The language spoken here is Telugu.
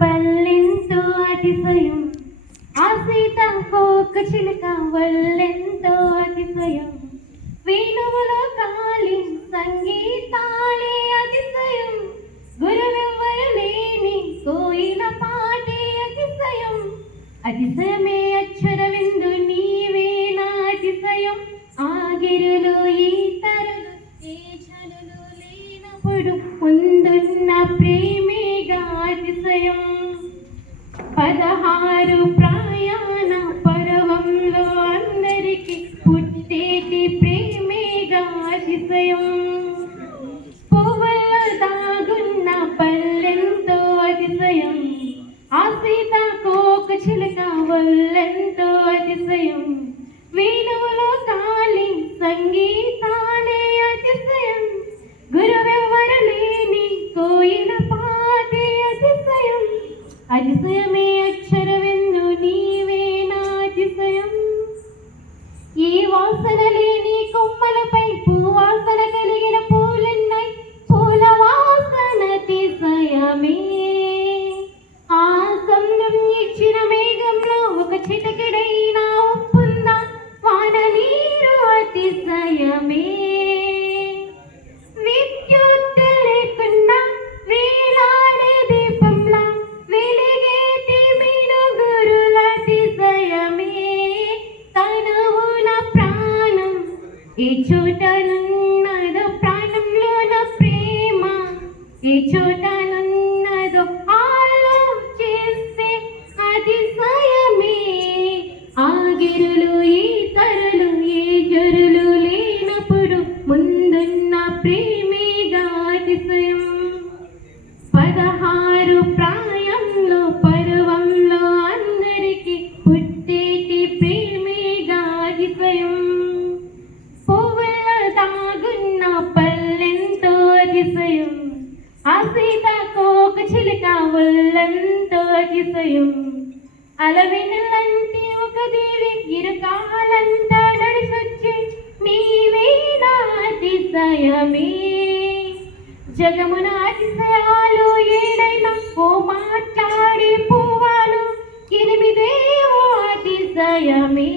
పల్లెంతో అతిశయం ఆ సీతాకోక చిలుక వల్లెంతో అతిశయం వేణువులో కాలి సంగీతాలే అతిశయం గురువెవ్వరు లేని కోయిల పాటే అతిశయం అతిశయమే అక్షర విందు నీవే నా అతిశయం ఆగిరులు ఈ తరులు ఏ చలులు లేనప్పుడు ముందున్న ప్రేమేగా అతిశయం 16 ప్రయాణ పర్వంలో అందరికి పుట్టేటి ప్రేమేగా అతిశయం పువ్వుల్లో దాగున్న పల్లెంతో అతిశయం ఆ సీతాకోక చిలుక వల్లెంతో అతిశయం వేణువులో కాలి సంగీతాలే అతిశయం గురువెవ్వరు లేని కోయిల పాటే అతిశయం అతిశయమే అక్షర విందు నీవే నా అతిశయం ఈ వాసన లేని కొమ్మలపై పూవాసన కలిగిన పూలున్నాయి పూల వాసన అతిశయమే ఆ సొంతం ఇచ్చిన మేఘంలో ఒక చిటకెడైనా ఉప్పుందా వాన నీరు అతిశయమే విద్యుత్ లేకుండా వేలాడే దీపంలా వెలిగేటి మినుగురుల అతిశయమే తనువుల ప్రాణం ఏ చోటనున్నదో ప్రాణంలోన ప్రేమ ఏ చోటనున్నదో ఆలోచిస్తే అతిశయమే ఆగిరులు ఈ తరులు ఏ జరులు లేనప్పుడు ముందున్న ప్రేమేగా అతిశయం 16 ప్రాయంలో పర్వంలో అందరికి పుట్టేటి ప్రేమేగా అతిశయం పువ్వుల్లో దాగున్న పల్లెంతో అతిశయం ఆ సీతాకోక చిలుక వల్లెంతో అతిశయం అలవెనులంటి ఒక దేవి ఇరుకాలంతా నడిసొచ్చి నీవే నా అతిశయమే జగమున అతిశయాలు ఏడైనా ఓ మాట్లాడి పువ్వాలు 8 అతిశయమే